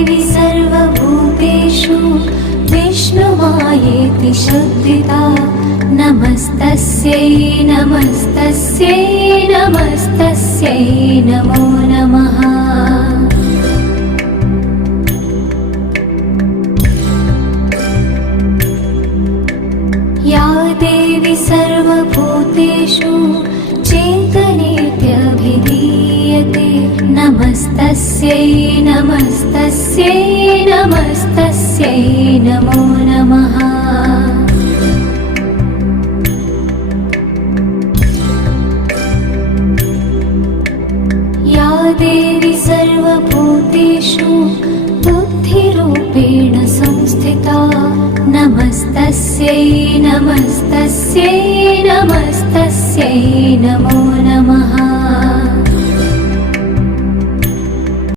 देवी सर्वभूतेषु विष्णुमायेति शुद्धिता नमस्तस्यै नमस्तस्यै नमस्तस्यै नमो नमः। या देवी सर्वभूतेषु चेतनेत्यभिधीयते नमस्तस्यै नमस्तस्यै नमस्तस्यै नमो नमः। या देवी सर्वभूतेषु बुद्धिरूपेण संस्थिता नमस्तस्यै नमस्तस्यै नमस्तस्यै नमो